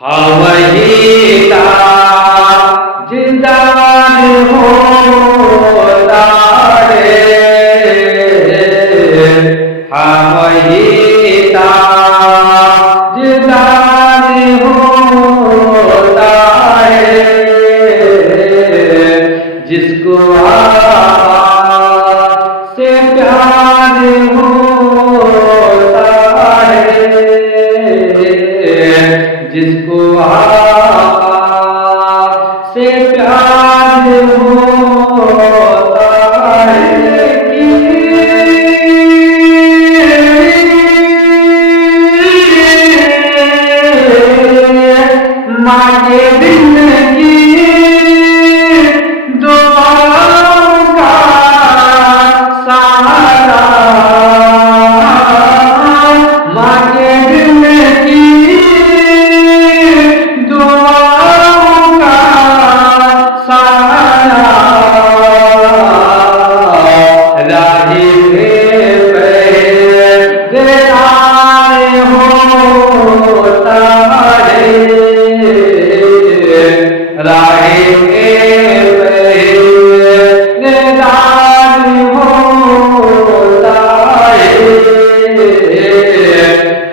हाँ वही था जिंदान होता है, हाँ वही था जिंदान होता है, जिसको से प्यार होता है, जिसको से प्यार होता है कि माँ के दिन की दुआओं का सहारा, माँ के दिन की दुआओं का सहारा, राही में पहरेदार होता है, राही में पहरेदार होता है,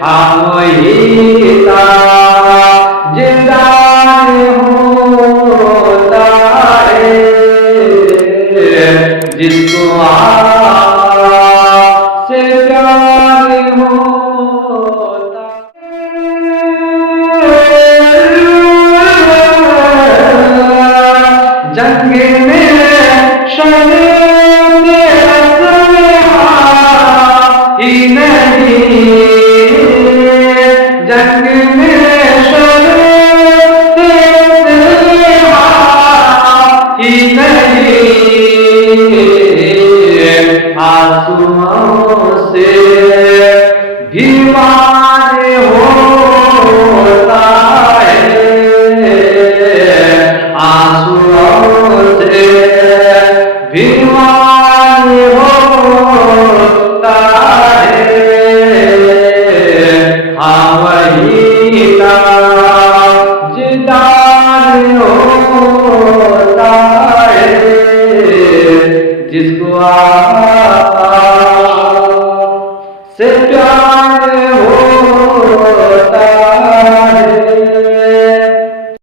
हम वही था जिंदान होता है, जिसको से प्यार होता जंग में शर्म ही नहीं, जंग में शर्म ही नहीं, आंसुओं से भी